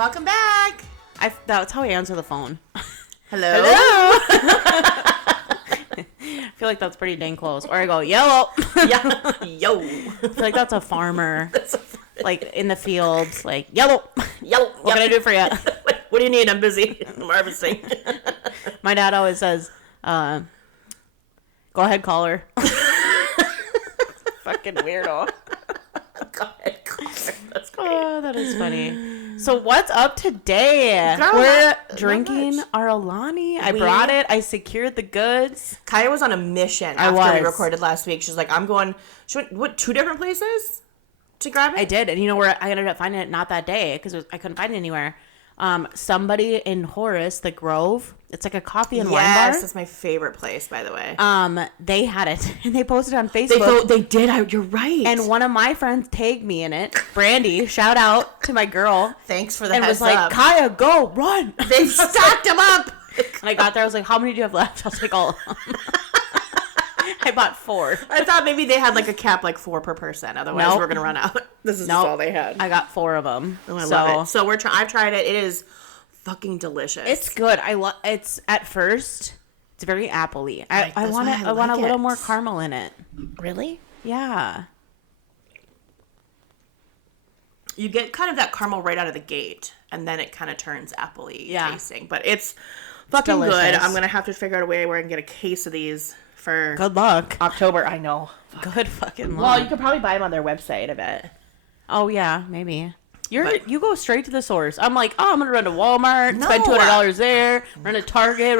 Welcome back. That's how I answer the phone. Hello. I feel like that's pretty dang close. Or I go, yo. Yeah. Yo. I feel like that's a farmer. Like in the fields, like, yellow. What can I do for you? What do you need? I'm busy. I'm harvesting. My dad always says, go ahead, call her. Fucking weirdo. Go ahead, call her. That's great. Oh, that is funny. So what's up today? Girl, We're not drinking much. our Alani. I brought it. I secured the goods. Kaya was on a mission after we recorded last week. She's like, I'm going, she went, 2 different places to grab it? I did. And you know where I ended up finding it? Not that day because I couldn't find it anywhere. Somebody in Horace, the Grove. It's like a coffee and wine bar. Yes, that's my favorite place, by the way. They had it and they posted it on Facebook. They did. You're right. And one of my friends tagged me in it. Brandy, shout out to my girl. Thanks for the and heads was like, up. Kaya, go, run. They stacked them up. And I got there. I was like, how many do you have left? I was like, all of them. I bought 4. I thought maybe they had like a cap, like 4 per person. Otherwise, we're gonna run out. This is just all they had. I got 4 of them. Oh, I love it. So I've tried it. It is fucking delicious. It's good. It's at first, it's very appley. I want a little more caramel in it. Really? Yeah. You get kind of that caramel right out of the gate, and then it kind of turns appley tasting. But it's fucking delicious. good. I'm gonna have to figure out a way where I can get a case of these for Good luck. October. I know. Good fucking luck. Well, you could probably buy them on their website, I bet. Oh yeah, maybe. You go straight to the source. I'm like, I'm gonna run to Walmart, spend $200 there, run to Target,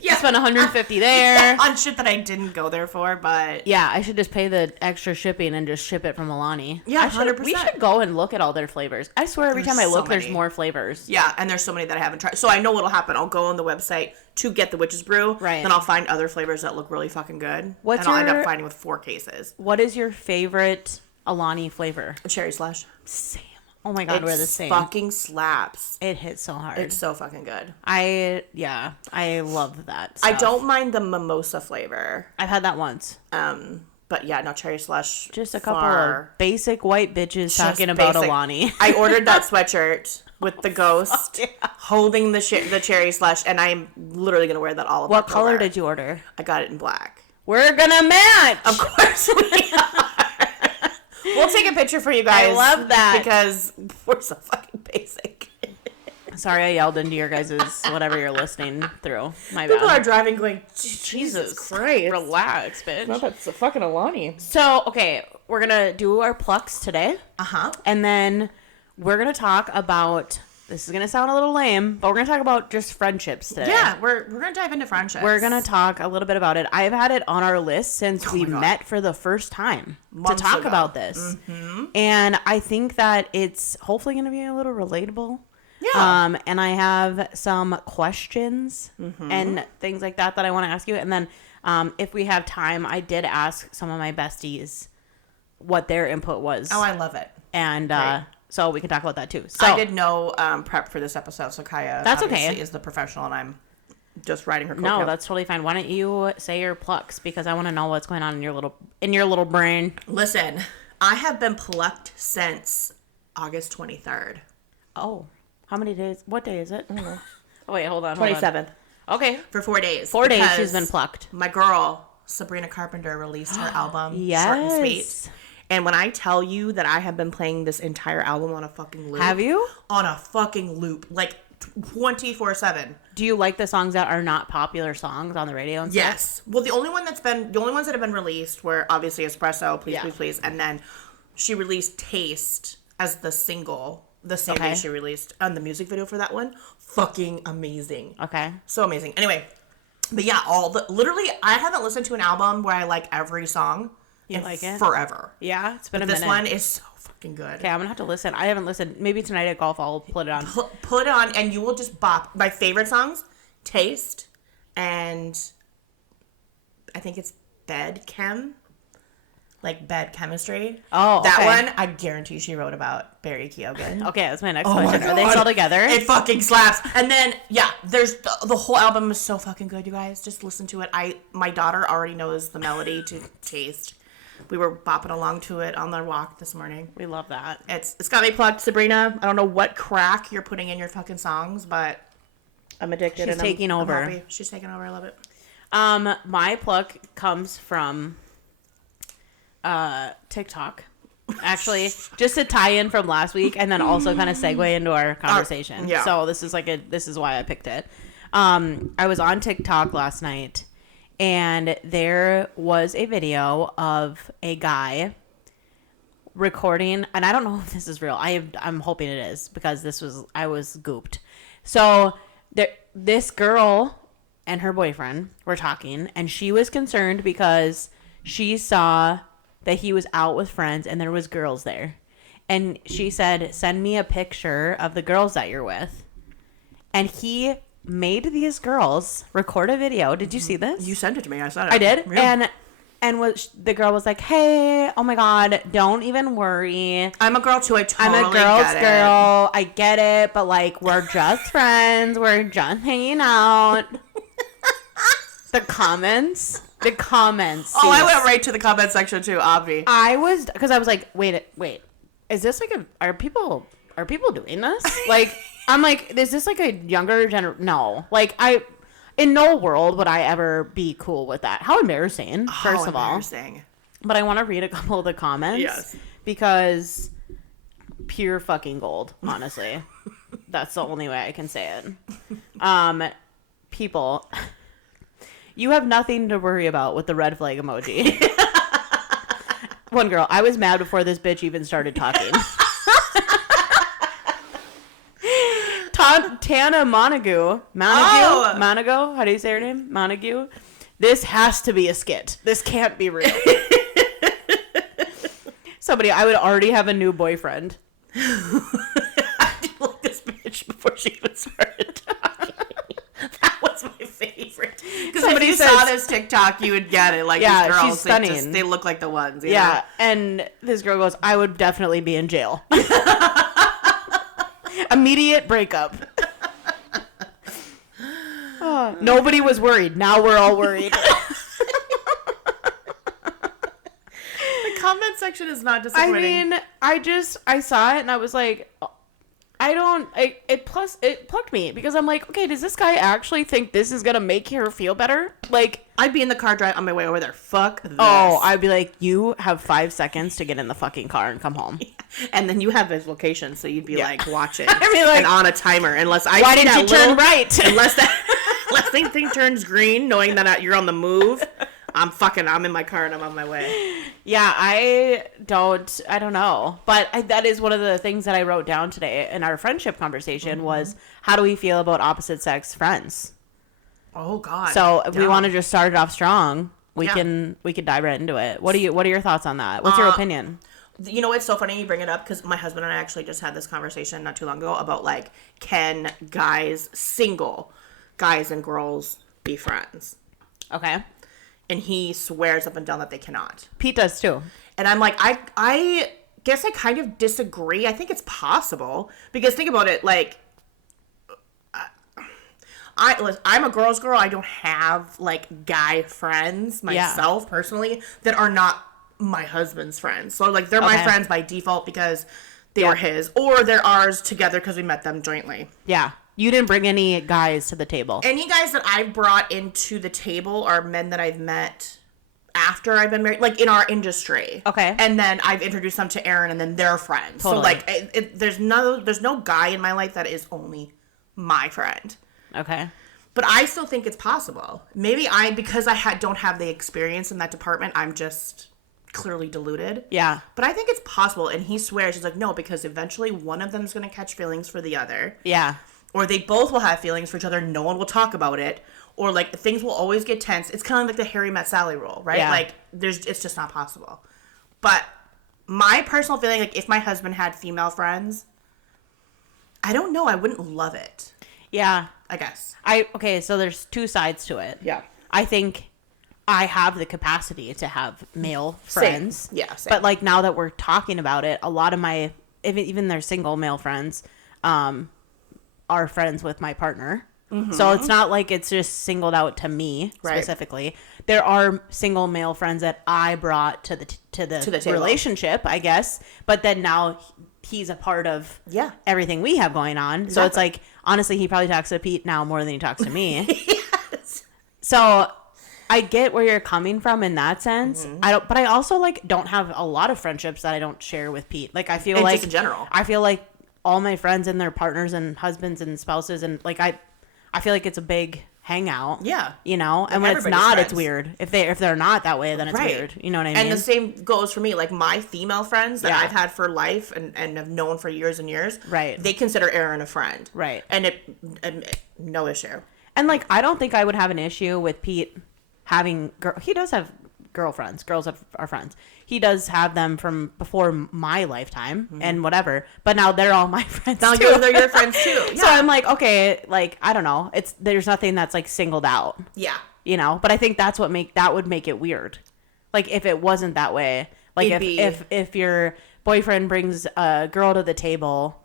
spend $150 there on shit that I didn't go there for. But yeah, I should just pay the extra shipping and just ship it from Alani. Yeah, 100%. We should go and look at all their flavors. I swear, every time I look, there's more flavors. Yeah, and there's so many that I haven't tried. So I know what'll happen. I'll go on the website to get the Witch's Brew. Right. Then I'll find other flavors that look really fucking good. I'll end up finding with 4 cases. What is your favorite Alani flavor? Cherry Slush. Same. Oh my god, we're the same. It fucking slaps. It hits so hard. It's so fucking good. I love that stuff. I don't mind the mimosa flavor. I've had that once. But yeah, no, Cherry Slush. Just a couple of basic white bitches talking about Alani. I ordered that sweatshirt with the ghost holding the Cherry Slush, and I'm literally gonna wear that all of What color did you order? I got it in black. We're gonna match. Of course we are. We'll take a picture for you guys. I love that. Because we're so fucking basic. Sorry I yelled into your guys' whatever you're listening through. My bad. People are driving going, Jesus Christ. Relax, bitch. No, that's a fucking Alani. So, okay, we're going to do our plucks today. Uh-huh. And then we're going to talk about... This is going to sound a little lame, but we're going to talk about just friendships today. Yeah, we're going to dive into friendships. We're going to talk a little bit about it. I've had it on our list since we met for the first time to talk about this. Mm-hmm. And I think that it's hopefully going to be a little relatable. Yeah. And I have some questions and things like that I want to ask you. And then if we have time, I did ask some of my besties what their input was. Oh, I love it. And... So we can talk about that too. So I did no prep for this episode, so Kaya is the professional, and I'm just writing her. No, that's totally fine. Why don't you say your plucks, because I want to know what's going on in your little brain. Listen, I have been plucked since August 23rd. Oh, how many days? What day is it? Oh wait, hold on. 27th. Okay, for 4 days. 4 days she's been plucked. My girl Sabrina Carpenter released her album, Short and Sweet. And when I tell you that I have been playing this entire album on a fucking loop. Have you? On a fucking loop. Like 24/7. Do you like the songs that are not popular songs on the radio and stuff? Yes. Well, the only ones that have been released were obviously Espresso, Please, and then she released Taste as the single the same day she released the music video for that one. Fucking amazing. Okay. So amazing. Anyway, but yeah, literally I haven't listened to an album where I like every song. You like it? Forever. Yeah, it's been a minute. This one is so fucking good. Okay, I'm gonna have to listen. I haven't listened. Maybe tonight at golf I'll put it on. Put it on and you will just bop. My favorite songs, Taste, and I think it's Bed Chem. Like Bed Chemistry. Oh, okay. That one, I guarantee she wrote about Barry Keoghan. Okay, that's my next question. Are they still together? It fucking slaps. And then, yeah, there's the whole album is so fucking good, you guys. Just listen to it. My daughter already knows the melody to Taste. We were bopping along to it on the walk this morning. We love that. It's got me plugged, Sabrina. I don't know what crack you're putting in your fucking songs, but I'm addicted. She's taking over. I'm happy. She's taking over. I love it. My pluck comes from TikTok. Actually, just to tie in from last week and then also kind of segue into our conversation. Yeah. So this is why I picked it. I was on TikTok last night and there was a video of a guy recording, and I don't know if this is real. I'm hoping it is because I was gooped. So this girl and her boyfriend were talking, and she was concerned because she saw that he was out with friends and there was girls there. And she said, send me a picture of the girls that you're with. And he made these girls record a video. Did you see this? You sent it to me. I saw it. I did. Yeah. And the girl was like, hey, oh my God, don't even worry. I'm a girl too. I'm a girl's girl. I get it. But like, we're just friends. We're just hanging out. The comments. Oh, I went right to the comment section too, Obvi. I was like, wait. Is this like are people doing this? Like, I'm like, is this like a younger generation? No. Like, in no world would I ever be cool with that. How embarrassing, first of all. But I want to read a couple of the comments. Yes. Because pure fucking gold, honestly. That's the only way I can say it. People... You have nothing to worry about with the red flag emoji. One girl, I was mad before this bitch even started talking. Tana Montague. How do you say her name? Montague. This has to be a skit. This can't be real. I would already have a new boyfriend. I did like this bitch before she even started talking. That was my favorite. Because if you saw this TikTok, you would get it. Like, yeah, these girls, she's stunning. They look like the ones. You yeah, know? And this girl goes, I would definitely be in jail. Immediate breakup. Oh, nobody was worried. Now we're all worried. The comment section is not disappointing. I mean, I saw it and I was like... It plucked me because I'm like, okay, does this guy actually think this is going to make her feel better? Like, I'd be in the car drive on my way over there. Fuck this. Oh, I'd be like, you have 5 seconds to get in the fucking car and come home. And then you have his location, so you'd be like, watch it. I mean, like, and on a timer, unless I why didn't you turn right? Unless the thing turns green, knowing that you're on the move. I'm in my car and I'm on my way. Yeah, I don't know. But that is one of the things that I wrote down today in our friendship conversation was, how do we feel about opposite sex friends? Oh God. So if we want to just start it off strong, we can dive right into it. What are your thoughts on that? What's your opinion? You know, it's so funny you bring it up because my husband and I actually just had this conversation not too long ago about like, can single guys and girls be friends? Okay. And he swears up and down that they cannot. Pete does too. And I'm like, I guess I kind of disagree. I think it's possible. Because think about it, like, I'm a girl's girl. I don't have, like, guy friends myself, personally, that are not my husband's friends. So, like, they're my friends by default because they were his. Or they're ours together because we met them jointly. Yeah. You didn't bring any guys to the table. Any guys that I've brought into the table are men that I've met after I've been married, like in our industry. Okay. And then I've introduced them to Aaron and then they're friends. Totally. So like there's no guy in my life that is only my friend. Okay. But I still think it's possible. Maybe because I don't have the experience in that department, I'm just clearly deluded. Yeah. But I think it's possible. And he swears, he's like, no, because eventually one of them is going to catch feelings for the other. Yeah. Or they both will have feelings for each other. No one will talk about it. Or, like, things will always get tense. It's kind of like the Harry Met Sally rule, right? Yeah. Like, it's just not possible. But my personal feeling, like, if my husband had female friends, I don't know. I wouldn't love it. Yeah. I guess. Okay, so there's two sides to it. Yeah. I think I have the capacity to have male friends. Same. Yeah, same. But, like, now that we're talking about it, a lot of even their single male friends, are friends with my partner. So it's not like it's just singled out to me specifically. There are single male friends that I brought to the relationship, I guess. But then now he's a part of everything we have going on. Exactly. So it's like, honestly, he probably talks to Pete now more than he talks to me. Yes. So I get where you're coming from in that sense. But I also like don't have a lot of friendships that I don't share with Pete. Like I feel like just in general, I feel like all my friends and their partners and husbands and spouses and like I feel like it's a big hangout. Yeah. You know? And when it's not, friends. It's weird. If they're not that way, then it's weird. You know what I mean? And the same goes for me. Like my female friends that I've had for life and have known for years and years. Right. They consider Aaron a friend. Right. And no issue. And like I don't think I would have an issue with Pete having he does have girlfriends. Girls are friends. He does have them from before my lifetime and whatever. But now they're all my friends now too. They're your friends too. Yeah. So I'm like, okay, like I don't know. There's nothing that's like singled out. Yeah. You know, but I think that's what would make it weird. Like if it wasn't that way. Like if your boyfriend brings a girl to the table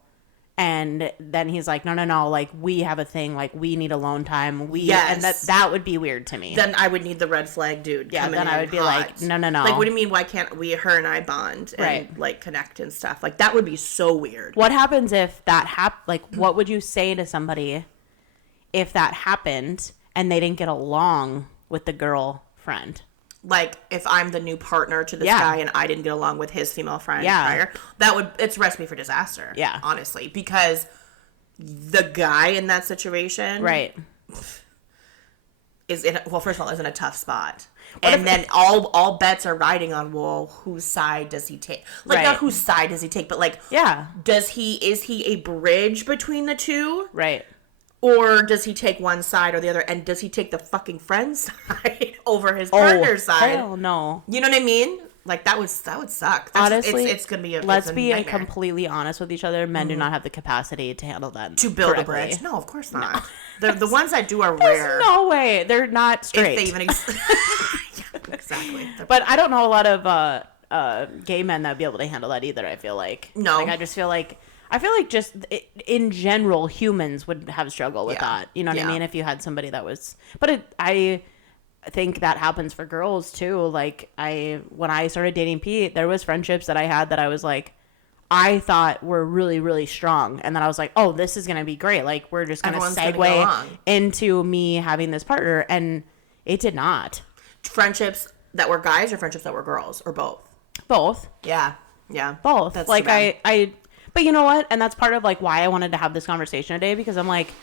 and then he's like, no, like we have a thing, like we need alone time. And that would be weird to me. Then I would need the red flag dude. Yeah, then I would be like, no. Like, what do you mean? Why can't her and I bond and like connect and stuff? Like that would be so weird. What happens if that like, what would you say to somebody if that happened and they didn't get along with the girlfriend? Like if I'm the new partner to this guy and I didn't get along with his female friend prior, it's a recipe for disaster. Yeah. Honestly. Because the guy in that situation first of all, is in a tough spot. Then all bets are riding on, whose side does he take? Like not whose side does he take, but like is he a bridge between the two? Right. Or does he take one side or the other? And does he take the fucking friend's side over his partner's side? Hell no. You know what I mean? Like that would suck. Honestly, it's gonna be let's be completely honest with each other. Men do not have the capacity to handle that. To build correctly. A bridge? No, of course not. The ones that do are rare. No way. They're not straight. If they even exactly. But I don't know a lot of gay men that would be able to handle that either. I feel like I just feel like. Just in general, humans would have struggle with that. You know what I mean? If you had somebody that was... But I think that happens for girls, too. Like, when I started dating Pete, there was friendships that I had that I was like, I thought were really, really strong. And then I was like, oh, this is going to be great. Like, we're just going to segue into me having this partner. And it did not. Friendships that were guys or friendships that were girls? Or both? Both. Yeah. Yeah. Both. That's like, But you know what? And that's part of like why I wanted to have this conversation today, because I'm like,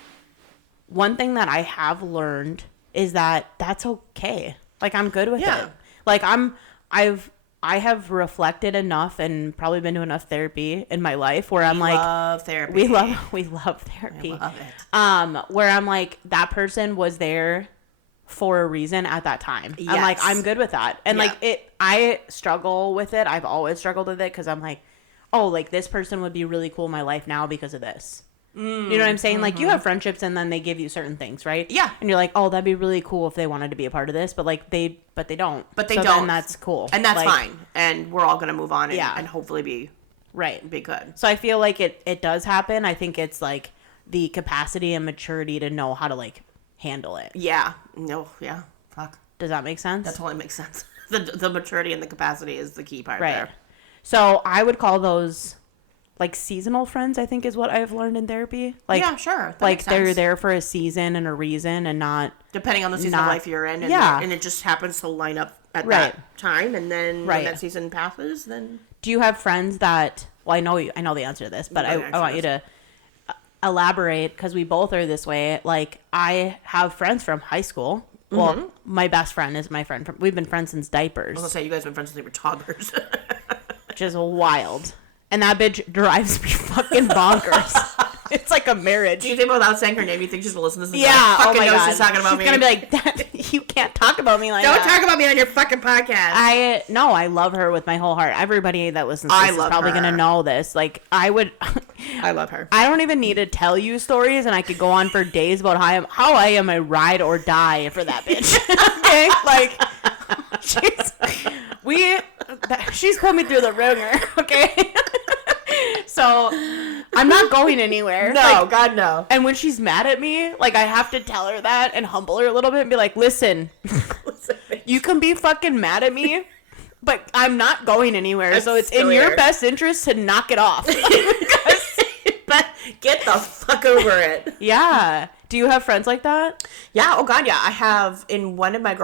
one thing that I have learned is that that's okay. Like I'm good with it. Like I have reflected enough and probably been to enough therapy in my life where I'm like, love therapy. We love therapy. I love it. Where I'm like, that person was there for a reason at that time. Yes. I'm like, I'm good with that. And I struggle with it. I've always struggled with it because I'm like, oh, like this person would be really cool in my life now because of this. You know what I'm saying? Like you have friendships and then they give you certain things, right? Yeah. And you're like, oh, that'd be really cool if they wanted to be a part of this, but like they don't. But they don't. And that's cool. And that's fine. And we're all going to move on and hopefully be good. So I feel like it does happen. I think it's like the capacity and maturity to know how to like handle it. Yeah. No. Yeah. Fuck. Does that make sense? That totally makes sense. The maturity and the capacity is the key part there. So I would call those like seasonal friends, I think is what I've learned in therapy. Like, yeah, sure. Like they're there for a season and a reason and not... Depending on the season of life you're in. And it just happens to line up at that time. And then when that season passes, then... Do you have friends that... Well, I know the answer to this, but I want you to elaborate because we both are this way. Like I have friends from high school. Well, my best friend is my friend. We've been friends since diapers. I was going to say, you guys have been friends since they were toddlers. Which is wild. And that bitch drives me fucking bonkers. It's like a marriage. Do you think without saying her name, you think she's going to listen to this? Yeah. Fucking oh my God. She's talking about me. She's going to be like, you can't talk about me like Don't that. Don't talk about me on your fucking podcast. I love her with my whole heart. Everybody that listens to this is probably going to know this. Like, I love her. I don't even need to tell you stories, and I could go on for days about how I am a ride or die for that bitch. Okay? Like, she's put me through the ringer, okay? So I'm not going anywhere. No, like, God, no. And when she's mad at me, like, I have to tell her that and humble her a little bit and be like, listen, you can be fucking mad at me, but I'm not going anywhere. So it's in your best interest to knock it off. But get the fuck over it. Yeah. Do you have friends like that? Yeah. Oh, God, yeah. I have in one of my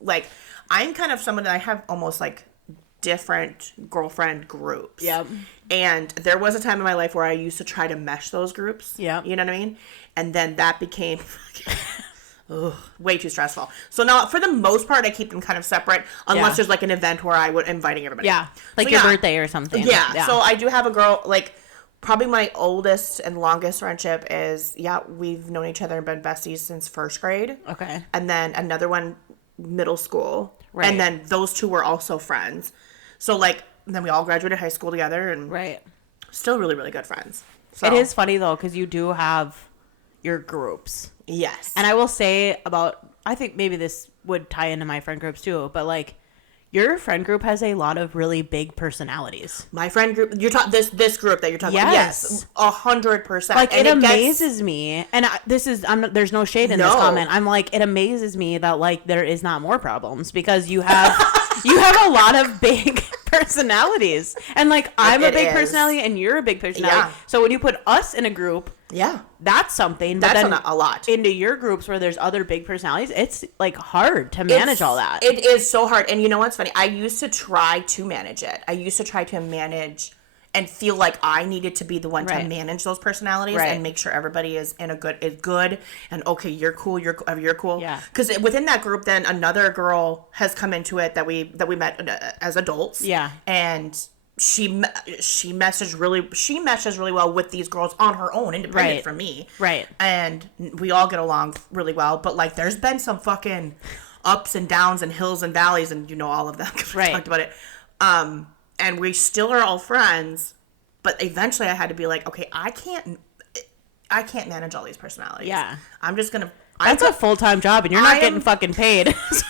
like, I'm kind of someone that I have almost, like, different girlfriend groups. Yep. And there was a time in my life where I used to try to mesh those groups. Yeah. You know what I mean? And then that became way too stressful. So now, for the most part, I keep them kind of separate unless there's, like, an event where I'm inviting everybody. Yeah. Like your birthday or something. Yeah. So I do have a girl, like, probably my oldest and longest friendship is, we've known each other and been besties since first grade. Okay. And then another one, middle school. Right. And then those two were also friends. So, like, then we all graduated high school together and still really, really good friends. So. It is funny, though, because you do have your groups. Yes. And I will say I think maybe this would tie into my friend groups, too, but, like, your friend group has a lot of really big personalities. My friend group, you're talking this group that you're talking about. Yes, 100%. Like, it amazes me, and there's no shade in this comment. I'm like, it amazes me that, like, there is not more problems because you have a lot of big personalities, and like I'm a big personality and you're a big personality. Yeah. So when you put us in a group, that's something. But that's then a lot into your groups where there's other big personalities. It's like hard to manage all that. It is so hard. And you know what's funny? I used to try to manage it. I used to try to manage and feel like I needed to be the one to manage those personalities and make sure everybody is good and okay, you're cool, you're cool. Yeah. Because within that group, then another girl has come into it that we met as adults. Yeah. And she meshes really well with these girls on her own, independent from me. Right. And we all get along really well. But like, there's been some fucking ups and downs and hills and valleys, and you know all of them because we talked about it. And we still are all friends, but eventually I had to be like, okay, I can't manage all these personalities. Yeah. I'm just gonna. That's a full-time job, and you're not getting fucking paid. So.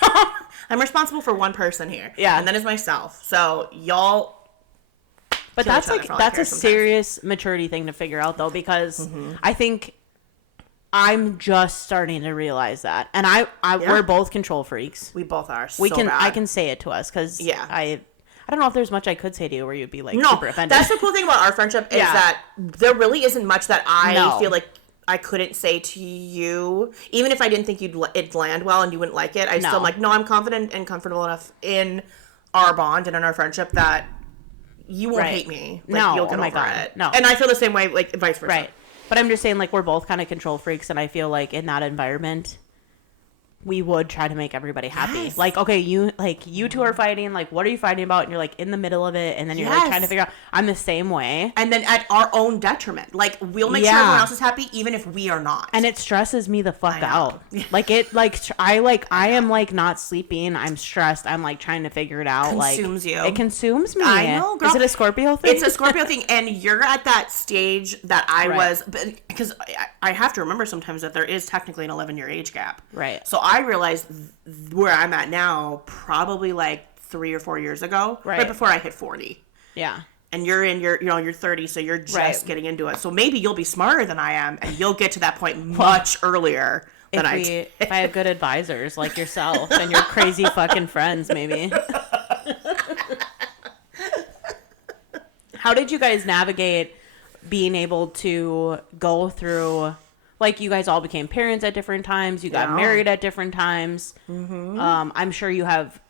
I'm responsible for one person here. Yeah. And that is myself. So y'all. But that's a serious maturity thing to figure out, though, because I think I'm just starting to realize that, and we're both control freaks. We both are. I can say it to us because I don't know if there's much I could say to you where you'd be like super offended. That's the cool thing about our friendship is that there really isn't much that I feel like I couldn't say to you, even if I didn't think it'd land well and you wouldn't like it. Still am like, no, I'm confident and comfortable enough in our bond and in our friendship that you won't hate me. Like, you'll get over it. No. And I feel the same way, like vice versa. Right. But I'm just saying, like, we're both kind of control freaks, and I feel like in that environment, we would try to make everybody happy. Yes. Like, okay, you two are fighting. Like, what are you fighting about? And you're like in the middle of it, and then you're like trying to figure out. I'm the same way. And then at our own detriment, like we'll make sure everyone else is happy, even if we are not. And it stresses me the fuck out. Like I am like not sleeping. I'm stressed. I'm like trying to figure it out. Consumes you. It consumes me. I know, girl. Is it a Scorpio thing? It's a Scorpio thing, and you're at that stage that I was, because I have to remember sometimes that there is technically an 11-year age gap. Right. So I realized where I'm at now probably like 3 or 4 years ago, right before I hit 40. Yeah. And you're in your 30, so you're just getting into it. So maybe you'll be smarter than I am, and you'll get to that point much earlier than I did. If I had good advisors like yourself and your crazy fucking friends, maybe. How did you guys navigate being able to go through... Like, you guys all became parents at different times. You got married at different times. Mm-hmm. I'm sure you have,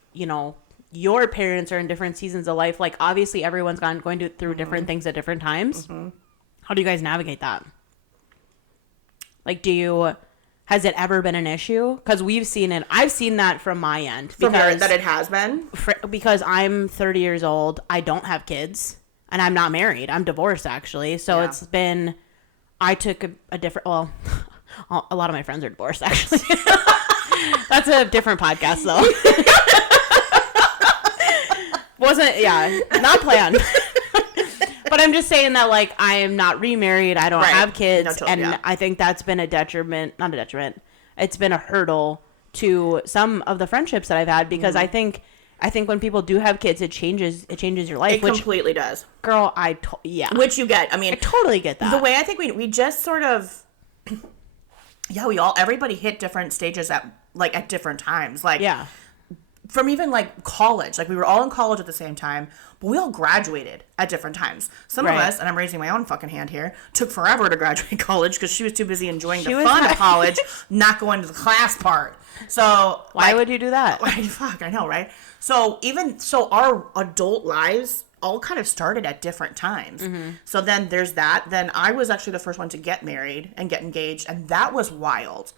your parents are in different seasons of life. Like, obviously, everyone's going through different things at different times. Mm-hmm. How do you guys navigate that? Like, has it ever been an issue? Because we've seen it. I've seen that from my end. That it has been? Because I'm 30 years old. I don't have kids. And I'm not married. I'm divorced, actually. So it's been... I took a different... Well, a lot of my friends are divorced, actually. That's a different podcast, though. Not planned. But I'm just saying that, like, I am not remarried. I don't have kids. I think that's been a detriment. Not a detriment. It's been a hurdle to some of the friendships that I've had because I think I think when people do have kids, it changes your life. It completely does. Girl, yeah. Which you get. I mean, I totally get that. The way I think we just sort of, yeah, everybody hit different stages at different times. Like, yeah. From even like college, like we were all in college at the same time, but we all graduated at different times. Some of us, and I'm raising my own fucking hand here, took forever to graduate college because she was too busy enjoying the fun of college, not going to the class part. So why would you do that? Fuck, I know, right? So our adult lives all kind of started at different times. Mm-hmm. So then there's that. Then I was actually the first one to get married and get engaged, and that was wild.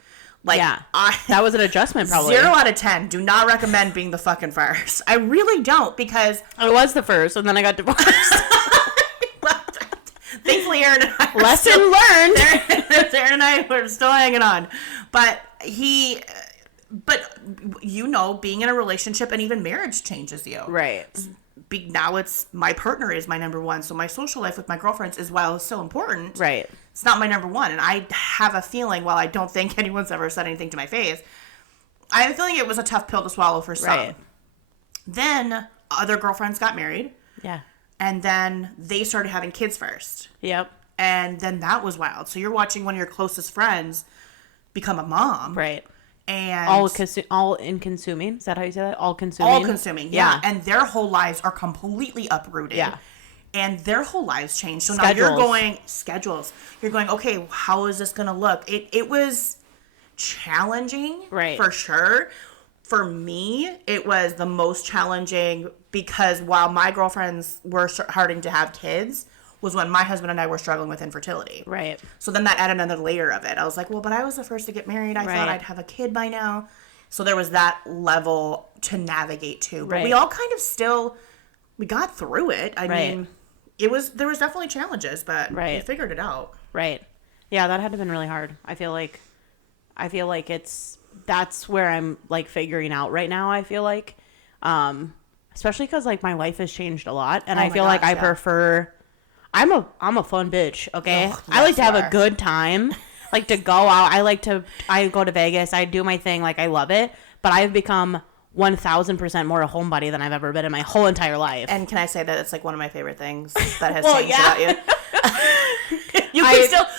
Like, yeah, that was an adjustment probably. 0 out of 10. Do not recommend being the fucking first. I really don't, because I was the first and then I got divorced. Thankfully, Aaron and I lesson learned. Aaron and I were still hanging on. But being in a relationship and even marriage changes you. Right. Now it's my partner is my number one. So my social life with my girlfriends is, while it's so important. Right. It's not my number one. And I have a feeling, while I don't think anyone's ever said anything to my face, I have a feeling it was a tough pill to swallow for some. Right. Then other girlfriends got married. Yeah. And then they started having kids first. Yep. And then that was wild. So you're watching one of your closest friends become a mom. Right. And all in consuming. Is that how you say that? All consuming. All consuming. Yeah. And their whole lives are completely uprooted. Yeah. And their whole lives change. So schedules. Now you're going schedules. You're going, okay, how is this going to look? It was challenging, right? For sure. For me, it was the most challenging because while my girlfriends were starting to have kids, was when my husband and I were struggling with infertility. Right. So then that added another layer of it. I was like, well, but I was the first to get married. I thought I'd have a kid by now. So there was that level to navigate too. But we all kind of we got through it. I mean, there was definitely challenges, but we figured it out. Right. Yeah, that had to have been really hard. I feel like that's where I'm like figuring out right now. I feel like, especially because like my life has changed a lot, and I feel like I prefer. I'm a fun bitch, okay? Oh, yes, I like to have a good time, like to go out. I go to Vegas. I do my thing. Like, I love it. But I've become 1,000% more a homebody than I've ever been in my whole entire life. And can I say that it's like one of my favorite things that has changed about you?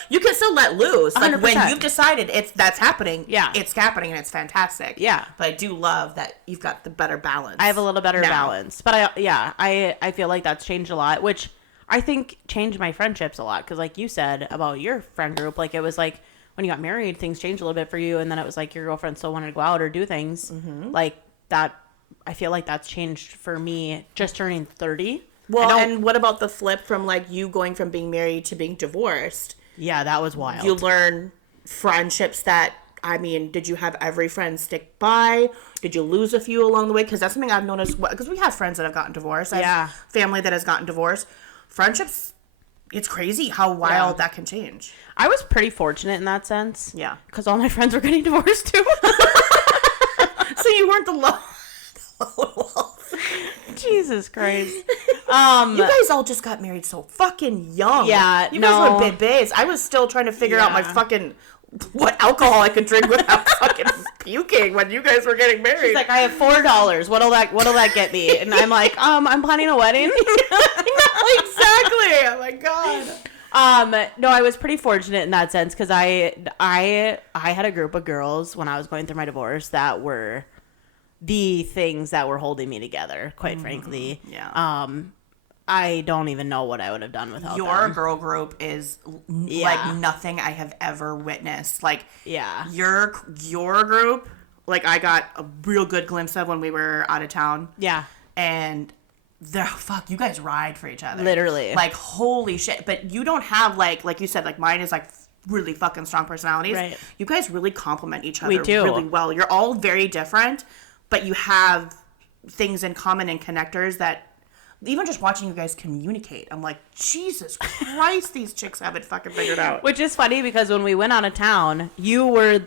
You can still let loose. 100%. Like when you've decided that's happening, it's happening and it's fantastic. Yeah. But I do love that you've got the better balance. I have a little better balance. But I feel like that's changed a lot, which I think changed my friendships a lot, because like you said about your friend group, like it was like when you got married, things changed a little bit for you, and then it was like your girlfriend still wanted to go out or do things. Mm-hmm. Like that, I feel like that's changed for me just turning 30. Well, and what about the flip from like you going from being married to being divorced? Yeah, that was wild. You learn friendships that, I mean, did you have every friend stick by? Did you lose a few along the way? Because that's something I've noticed, because we have friends that have gotten divorced. I have family that has gotten divorced. Friendships, it's crazy how wild that can change. I was pretty fortunate in that sense. Yeah. Because all my friends were getting divorced too. So you weren't the lone wolf. Jesus Christ. You guys all just got married so fucking young. Yeah, you guys were bit-bays. I was still trying to figure out my fucking what alcohol I could drink without fucking puking when you guys were getting married. She's like, I have $4. What'll that get me? And I'm like, I'm planning a wedding. Exactly. Oh my god. No, I was pretty fortunate in that sense, because I had a group of girls when I was going through my divorce that were the things that were holding me together, quite frankly. Yeah. I don't even know what I would have done without them. Your girl group is like nothing I have ever witnessed. Like, your group, like I got a real good glimpse of when we were out of town. Yeah. And you guys ride for each other. Literally. Like, holy shit. But you don't have like you said, like mine is like really fucking strong personalities. Right. You guys really complement each other we do. really well. You're all very different, but you have things in common and connectors that, even just watching you guys communicate, I'm like, Jesus Christ, these chicks have it fucking figured out. Which is funny, because when we went out of town, you were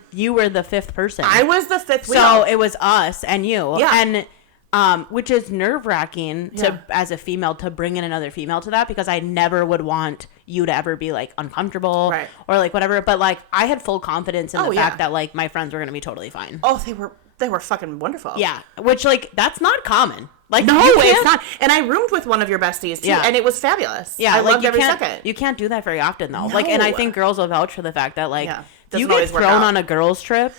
the fifth person. I was the fifth wheel. So it was us and you. Yeah. And which is nerve-wracking as a female, to bring in another female to that, because I never would want you to ever be like uncomfortable or like whatever. But like I had full confidence in the fact that like my friends were going to be totally fine. Oh, they were They were fucking wonderful. Yeah. Which, like, that's not common. Like, no, it's not. And I roomed with one of your besties, too, and it was fabulous. Yeah. I loved every second. You can't do that very often, though. No. Like, and I think girls will vouch for the fact that, like, you get thrown on a girls' trip,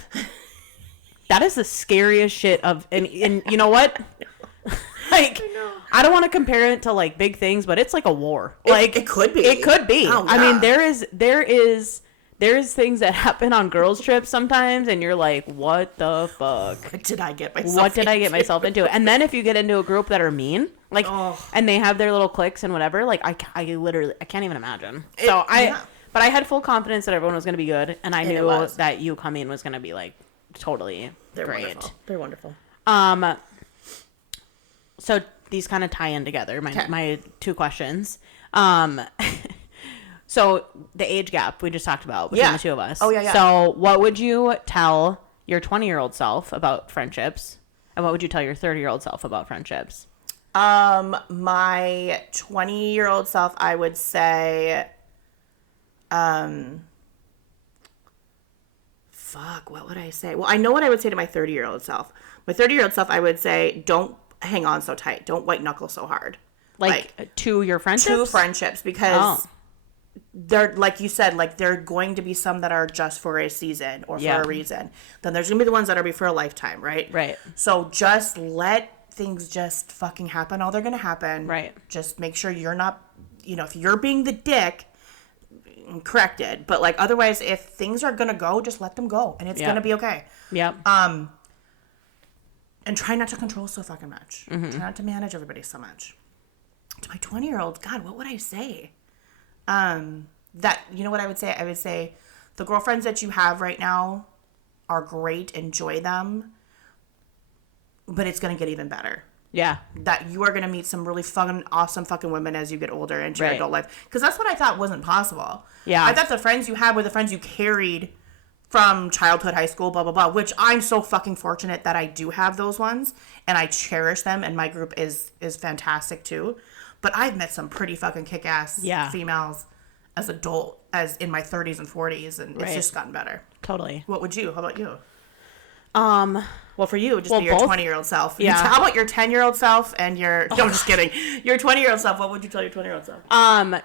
that is the scariest shit and you know what? Like, I don't want to compare it to, like, big things, but it's like a war. Like, it could be. It could be. Oh, yeah. I mean, there's things that happen on girls' trips sometimes, and you're like, what the fuck? What did I get myself into? And then if you get into a group that are mean, like, and they have their little cliques and whatever, like, I can't even imagine. But I had full confidence that everyone was going to be good, and I knew that you coming was going to be, like, totally great. Wonderful. They're wonderful. So these kind of tie in together, my two questions. So the age gap we just talked about between the two of us. Oh, yeah. So what would you tell your 20-year-old self about friendships? And what would you tell your 30-year-old self about friendships? My 20-year-old self, I would say, what would I say? Well, I know what I would say to my 30-year-old self. My 30-year-old self, I would say, don't hang on so tight. Don't white knuckle so hard. Like to your friendships? To friendships, because they're, like you said, like, there are going to be some that are just for a season or for a reason. Then there's going to be the ones that are for a lifetime, right? Right. So just let things just fucking happen. All they're going to happen. Right. Just make sure you're not, if you're being the dick, correct it. But, like, otherwise, if things are going to go, just let them go. And it's going to be okay. Yep. And try not to control so fucking much. Mm-hmm. Try not to manage everybody so much. To my 20-year-old, God, what would I say? That, you know what I would say? I would say the girlfriends that you have right now are great. Enjoy them. But it's going to get even better. Yeah. That you are going to meet some really fun, awesome fucking women as you get older into your adult life. Because that's what I thought wasn't possible. Yeah. I thought the friends you had were the friends you carried from childhood, high school, blah, blah, blah. Which I'm so fucking fortunate that I do have those ones. And I cherish them. And my group is fantastic too. But I've met some pretty fucking kick-ass females as adult, as in my 30s and 40s. And it's just gotten better. Totally. What would you? How about you? Well, for you, just be your 20-year-old self. Yeah. How about your 10-year-old self and your... No, I'm just kidding. Your 20-year-old self, what would you tell your 20-year-old self?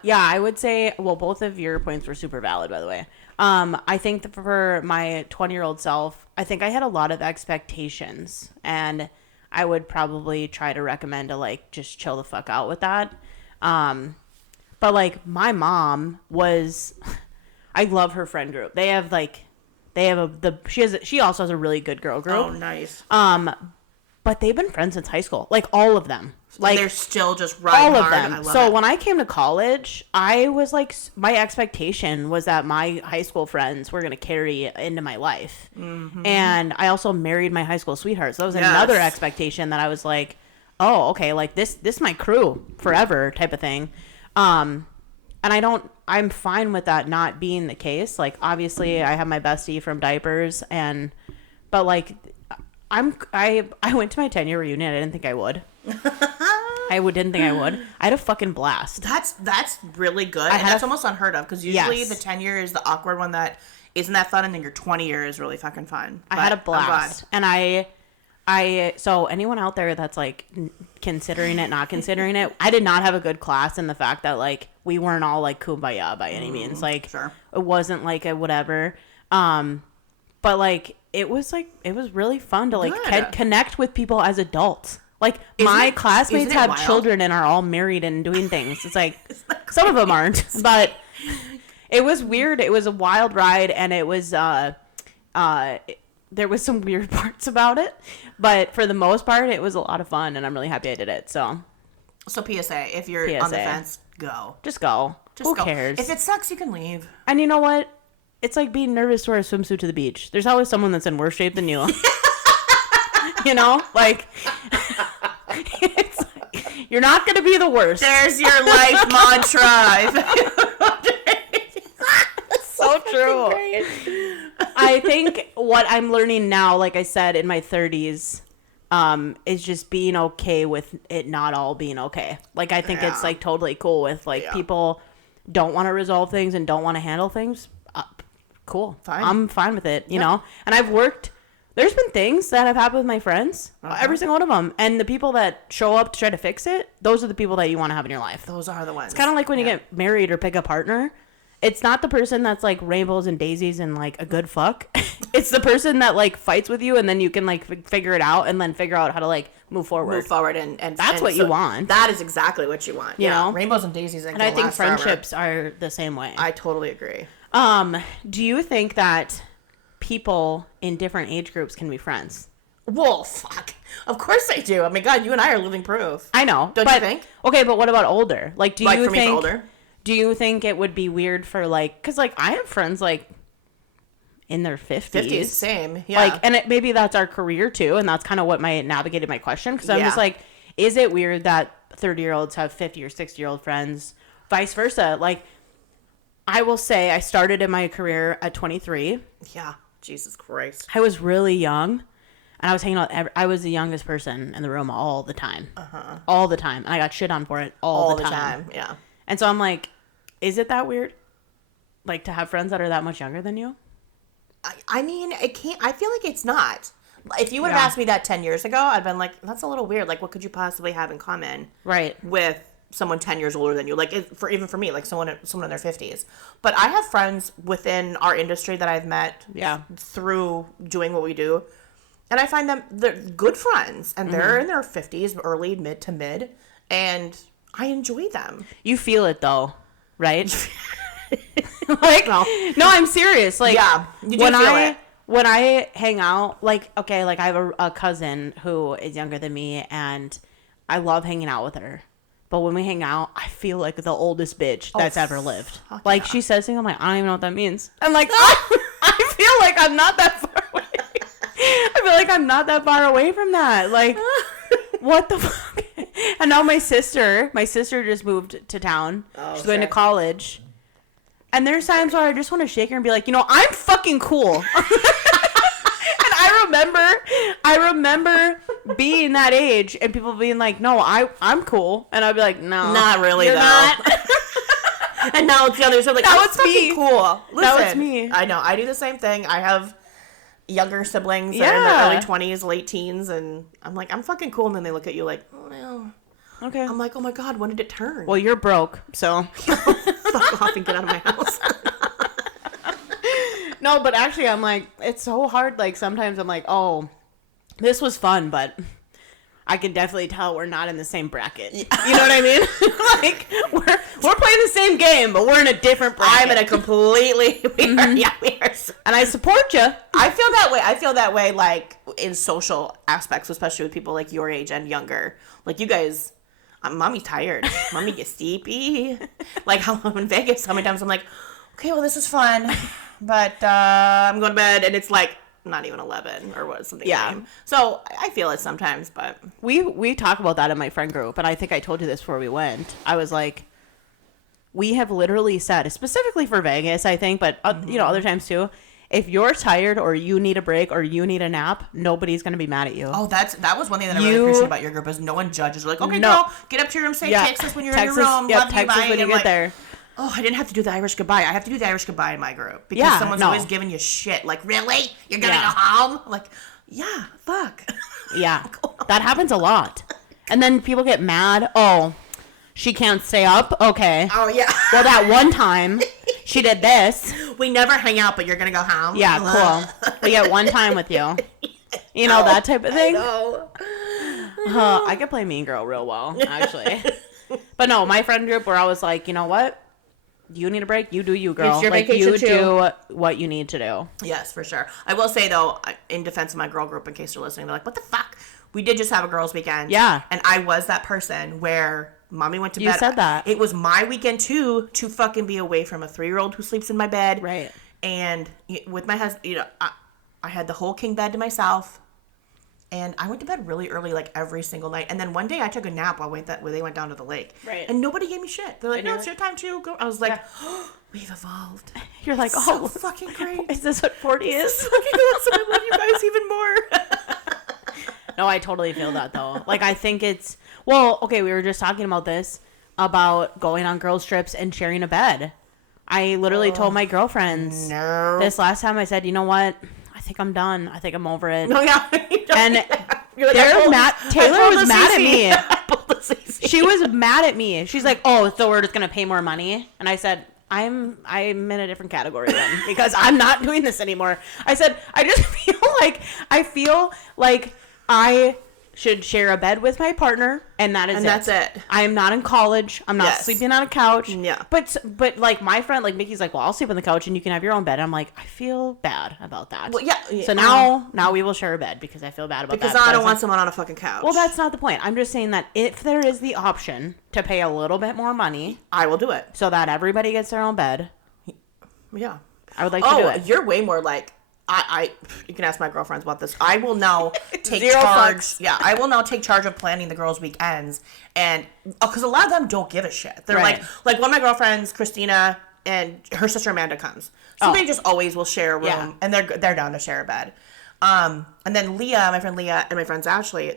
Yeah, I would say... Well, both of your points were super valid, by the way. I think that for my 20-year-old self, I think I had a lot of expectations. And I would probably try to recommend to, like, just chill the fuck out with that. But, like, my mom was... I love her friend group. They have, like... She also has a really good girl group. Oh, nice. But they've been friends since high school. Like, all of them. Like, they're still just riding all of hard. them. I love so it. when I came to college, I was like, my expectation was that my high school friends were going to carry into my life. Mm-hmm. And I also married my high school sweetheart. So that was another expectation that I was like, oh, okay, like this is my crew forever type of thing. And I'm fine with that not being the case. Like, obviously I have my bestie from diapers but like, I went to my 10-year reunion. I didn't think I would. Didn't think I would. I had a fucking blast. That's really good. And that's almost unheard of, because usually the 10-year is the awkward one that isn't that fun, and then your 20-year is really fucking fun. I had a blast. And so anyone out there that's like considering it, not considering it, I did not have a good class in the fact that like we weren't all like kumbaya by any means. Like, it wasn't like a whatever. But like it was really fun to like connect with people as adults. Like, my classmates have children and are all married and doing things. It's like some of them aren't, but it was weird. It was a wild ride, and it was there was some weird parts about it, but for the most part, it was a lot of fun, and I'm really happy I did it. So PSA, if you're on the fence, go. Just go. Who cares? If it sucks, you can leave. And you know what? It's like being nervous to wear a swimsuit to the beach. There's always someone that's in worse shape than you. You know? Like, it's like, you're not going to be the worst. There's your life mantra. So true. I think what I'm learning now, like I said, in my 30s, is just being okay with it not all being okay. Like, I think it's like totally cool with like people don't want to resolve things and don't want to handle things. Cool. Fine. I'm fine with it, you know? And I've worked There's been things that have happened with my friends, every single one of them. And the people that show up to try to fix it, those are the people that you want to have in your life. Those are the ones. It's kind of like when you get married or pick a partner. It's not the person that's like rainbows and daisies and like a good fuck. It's the person that like fights with you and then you can like figure it out and then figure out how to like move forward. And that's what you want. That is exactly what you want. You know? Rainbows and daisies. And I think friendships are the same way. I totally agree. Do you think that people in different age groups can be friends? Well, fuck. Of course I do. I mean, God, you and I are living proof. I know. Don't you think? Okay, but what about older? Like, do you think... older? Do you think it would be weird for, like... Because, like, I have friends, like, in their 50s. 50s, same. Yeah. Like, and maybe that's our career, too, and that's kind of what navigated my question. Because I'm just like, is it weird that 30-year-olds have 50 or 60-year-old friends? Vice versa. Like, I will say I started in my career at 23. Yeah. Jesus Christ. I was really young, and I was hanging out. I was the youngest person in the room all the time. All the time. And I got shit on for it all the time. Yeah. And so I'm like, is it that weird? Like, to have friends that are that much younger than you? I mean, it can't. I feel like it's not. If you would have asked me that 10 years ago, I'd been like, that's a little weird. Like, what could you possibly have in common? Right. With someone 10 years older than you. Like, even for me, like someone in their 50s. But I have friends within our industry that I've met through doing what we do. And I find they're good friends. And they're in their 50s, early, mid to mid. And I enjoy them. You feel it, though, right? Like, no, I'm serious. Like, you do feel it. When I hang out, like, okay, like I have a cousin who is younger than me, and I love hanging out with her. But when we hang out, I feel like the oldest bitch that's ever lived. Like, she says things, I'm like, I don't even know what that means. I'm like, I feel like I'm not that far away. I feel like I'm not that far away from that. Like, what the fuck? And now my sister just moved to town. She's going to college. And there's times where I just want to shake her and be like, I'm fucking cool. And I remember being that age and people being like, no, I'm cool. And I'd be like, no. Not really, you're though. Not. And now it's the other side. Like, now I'm it's fucking me. Cool. Listen, now it's me. I know. I do the same thing. I have younger siblings that are in their early 20s, late teens. And I'm like, I'm fucking cool. And then they look at you like, oh, no. Okay. I'm like, oh, my God, when did it turn? Well, you're broke, so. Fuck off and get out of my house. No, but actually, I'm like, it's so hard. Like, sometimes I'm like, oh, this was fun, but I can definitely tell we're not in the same bracket. You know what I mean? Like, we're playing the same game, but we're in a different bracket. I'm in a completely... we are. And I support you. I feel that way, like, in social aspects, especially with people like your age and younger. Like, you guys... Mommy's tired. Mommy gets sleepy. Like, how I'm in Vegas, how many times I'm like, okay, well, this is fun, but I'm going to bed, and it's like not even 11 or what, something. Yeah. Game. So I feel it sometimes, but we talk about that in my friend group, and I think I told you this before we went. I was like, we have literally said, specifically for Vegas, I think, but other times too. If you're tired or you need a break or you need a nap, nobody's going to be mad at you. Oh, that was one thing that I really appreciate about your group is no one judges. You're like, okay, girl, get up to your room, say text us when you're in your room. Yep, love you, text bye. us when you get there. Oh, I didn't have to do the Irish goodbye. I have to do the Irish goodbye in my group. Because someone's always giving you shit. Like, really? You're going to go home? Like, yeah, fuck. Yeah, that happens a lot. And then people get mad. Oh, she can't stay up? Okay. Oh, yeah. Well, that one time... She did this. We never hang out, but you're going to go home? Yeah, cool. We get one time with you. You know, that type of thing. I know. I could play Mean Girl real well, actually. But no, my friend group, we're always like, you know what? You need a break? You do you, girl. It's your like, vacation you too. do what you need to do. Yes, for sure. I will say, though, in defense of my girl group, in case you're listening, they're like, what the fuck? We did just have a girls' weekend. Yeah. And I was that person where... Mommy went to bed. You said that. It was my weekend, too, to fucking be away from a 3-year-old who sleeps in my bed. Right. And with my husband, I had the whole king bed to myself. And I went to bed really early, like, every single night. And then one day I took a nap while they went down to the lake. Right. And nobody gave me shit. They're like, no, it's your time, too. Go. I was like, oh, we've evolved. You're like, it's so fucking great. Is this what 40 is? Fucking awesome. I love you guys even more. No, I totally feel that, though. Like, I think it's... Well, okay, we were just talking about this, about going on girls' trips and sharing a bed. I literally told my girlfriends this last time. I said, you know what? I think think I'm done. I think I'm over it. No, yeah. And like, Taylor was mad at me. She was mad at me. She's like, oh, so we're just going to pay more money? And I said, I'm in a different category then because I'm not doing this anymore. I said, I feel like I should share a bed with my partner, and that's it. I am not in college. I'm not sleeping on a couch. Yeah. But like my friend, like Mickey's like, well, I'll sleep on the couch and you can have your own bed. I'm like, I feel bad about that. Well, yeah. So now we will share a bed because I feel bad about that. Because I don't want someone on a fucking couch. Well, that's not the point. I'm just saying that if there is the option to pay a little bit more money, I will do it. So that everybody gets their own bed. Yeah. I would like to do it. You're way more like, you can ask my girlfriends about this. I will now take charge. Yeah, I will now take charge of planning the girls' weekends, and because a lot of them don't give a shit. They're like one of my girlfriends, Christina, and her sister Amanda comes, so they just always will share a room, and they're down to share a bed. And then Leah, my friend Leah, and my friends Ashley,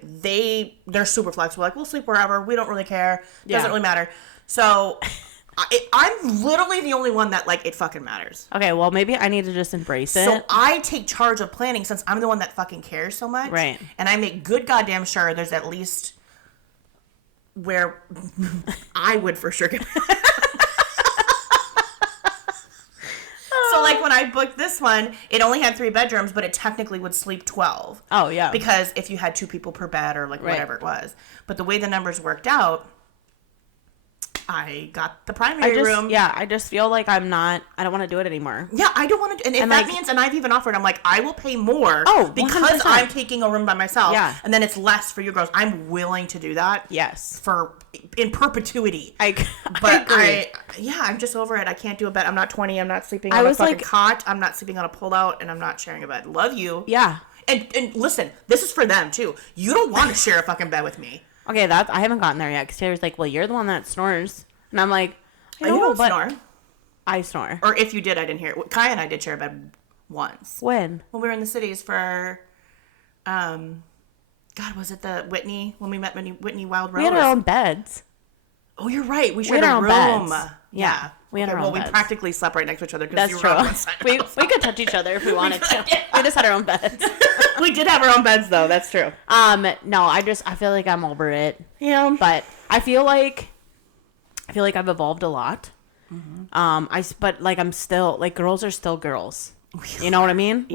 they're super flexible. Like, we'll sleep wherever. We don't really care. It doesn't really matter. So. I'm literally the only one that, like, it fucking matters. Okay, well, maybe I need to just embrace it. So I take charge of planning since I'm the one that fucking cares so much. Right. And I make good goddamn sure there's at least where I would for sure get... So, like, when I booked this one, it only had 3 bedrooms, but it technically would sleep 12. Oh, yeah. Because if you had 2 people per bed or, like, whatever it was. But the way the numbers worked out... I got the primary room. Yeah, I just feel like I don't want to do it anymore. Yeah, I don't want to. And if that means, and I've even offered, I'm like, I will pay more. Oh, 100%. Because I'm taking a room by myself. Yeah. And then it's less for you girls. I'm willing to do that. Yes. In perpetuity. I agree. I'm just over it. I can't do a bed. I'm not 20. I'm not sleeping on a fucking cot. I'm not sleeping on a pullout. And I'm not sharing a bed. Love you. Yeah. And listen, this is for them, too. You don't want to share a fucking bed with me. Okay, I haven't gotten there yet, because Taylor's like, well, you're the one that snores. And I'm like, I don't snore. I snore. Or if you did, I didn't hear it. Kaya and I did share a bed once. When? When we were in the cities for, God, was it the Whitney, when we met Whitney Wild Rose? We had our own beds. Oh, you're right. We shared a room. Beds. Yeah. We had our own beds. We practically slept right next to each other. That's true. We could touch each other if we wanted to. We just had our own beds. We did have our own beds, though. That's true. No, I feel like I'm over it. Yeah. But I feel like I've evolved a lot. Mm-hmm. But like I'm still, like, girls are still girls. You know what I mean?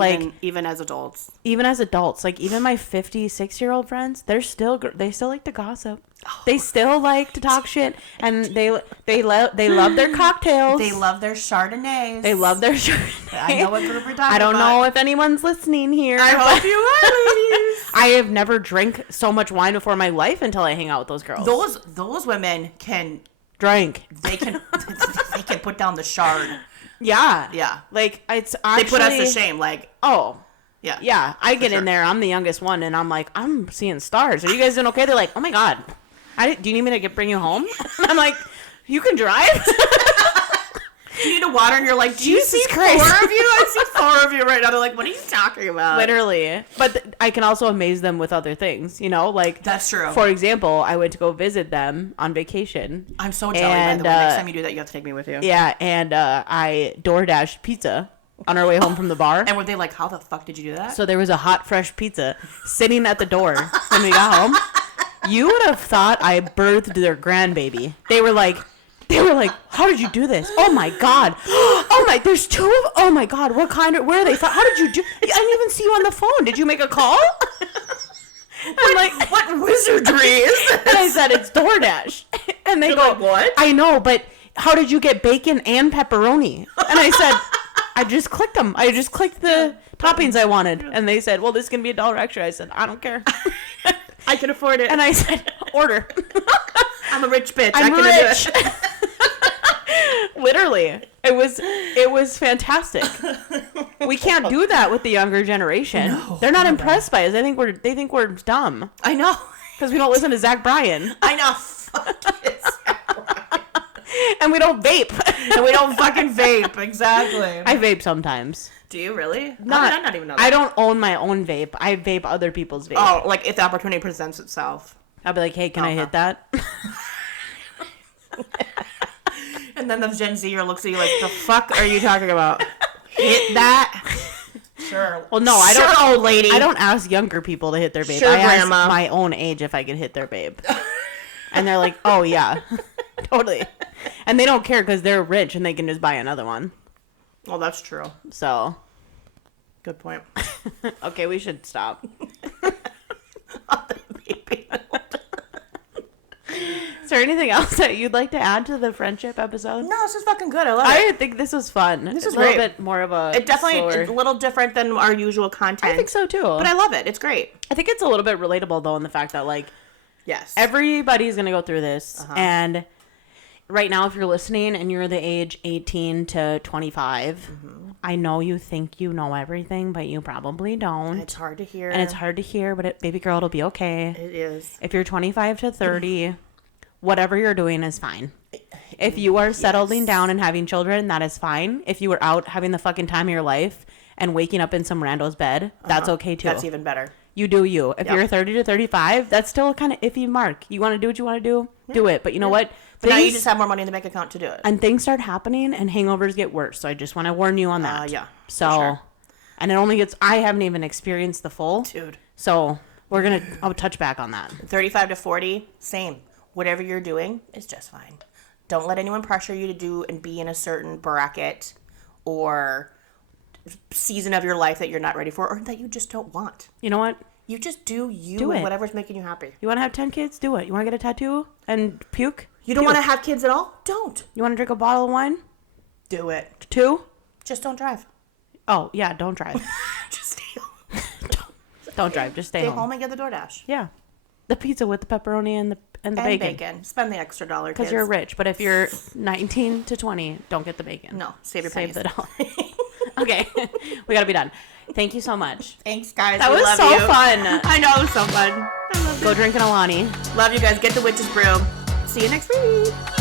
Even as adults. Even as adults, like, even my 56-year-old friends, they still like to gossip. Oh. They still like to talk shit, and they love their cocktails. They love their Chardonnays. I know what group we're talking about. I don't know if anyone's listening here. I hope you are, ladies. I have never drank so much wine before in my life until I hang out with those girls. Those women can drink. They can put down the Chard. Yeah. Like, it's actually... They put us to shame, like... Oh. Yeah. Yeah, I get in there. I'm the youngest one, and I'm like, I'm seeing stars. Are you guys doing okay? They're like, oh my God. Do you need me to bring you home? I'm like, you can drive? You need a water, and you're like, do you see Christ. 4 of you? I see 4 of you right now. They're like, what are you talking about? Literally. But I can also amaze them with other things, you know? Like, that's true. For example, I went to go visit them on vacation. I'm so jelly, by the way. Next time you do that, you have to take me with you. Yeah, and I DoorDashed pizza on our way home from the bar. And were they like, how the fuck did you do that? So there was a hot, fresh pizza sitting at the door when we got home. You would have thought I birthed their grandbaby. They were like, how did you do this? Oh my God. Oh my, there's 2 of, oh my God, where are they? How did you do, I didn't even see you on the phone. Did you make a call? I'm like, what wizardry is this? And I said, it's DoorDash. And they go, like, what? I know, but how did you get bacon and pepperoni? And I said, I just clicked them. I just clicked the toppings I wanted. And they said, well, this can be $1 extra. I said, I don't care. I can afford it. And I said, order. I'm a rich bitch. I'm rich. Literally. It was fantastic. We can't do that with the younger generation. No, they're not impressed by us. They think we're dumb. I know. Because we don't listen to Zach Bryan. I know. Fuck it, Zach Bryan. And we don't vape. And we don't fucking vape. Exactly. I vape sometimes. Do you really? I not even know that. I don't own my own vape. I vape other people's vape. Oh, like if the opportunity presents itself. I'll be like, hey, can I hit that? And then the Gen Zer looks at you like, the fuck are you talking about? Hit that? Sure. Well, no, I don't. Sure, old lady. I don't ask younger people to hit their babe. Sure, I grandma. ask my own age if I could hit their babe. And they're like, oh, yeah. Totally. And they don't care because they're rich and they can just buy another one. Well, that's true. So. Good point. Okay, we should stop. Is there anything else that you'd like to add to the friendship episode? No, this is fucking good. I love it. I think this was fun. This is a little great. bit more of a. It definitely slower... is a little different than our usual content. I think so too. But I love it. It's great. I think it's a little bit relatable though in the fact that like, yes, everybody's gonna go through this, and right now, if you're listening and you're the age 18 to 25, I know you think you know everything, but you probably don't. And it's hard to hear. And it's hard to hear, but baby girl, it'll be okay. It is. If you're 25 to 30, whatever you're doing is fine. If you are settling down and having children, that is fine. If you were out having the fucking time of your life and waking up in some rando's bed, that's okay too. That's even better. You do you. If you're 30 to 35, that's still kind of iffy mark. You want to do what you want to do, do it. But you know what? But now you just have more money in the bank account to do it. And things start happening and hangovers get worse. So I just want to warn you on that. Yeah. So, sure. And it only gets, I haven't even experienced the full. Dude. So I'll touch back on that. 35 to 40, same. Whatever you're doing is just fine. Don't let anyone pressure you to do and be in a certain bracket or season of your life that you're not ready for or that you just don't want. You know what? You just do you Do and it. whatever's making you happy. You want to have 10 kids? Do it. You want to get a tattoo and puke? You don't want to have kids at all? Don't. You want to drink a bottle of wine? Do it. 2? Just don't drive. Oh, yeah, don't drive. Just stay home. Don't drive. Just stay home. And get the DoorDash. Yeah. The pizza with the pepperoni and the bacon. Spend the extra $1, Because you're rich. But if you're 19 to 20, don't get the bacon. No, save your Save pennies. the dollar. Okay. We got to be done. Thank you so much. Thanks, guys. That We was love so you. fun. I know, it was so fun. I love Go drink an Alani. Love you guys. Get the witch's brew. See you next week.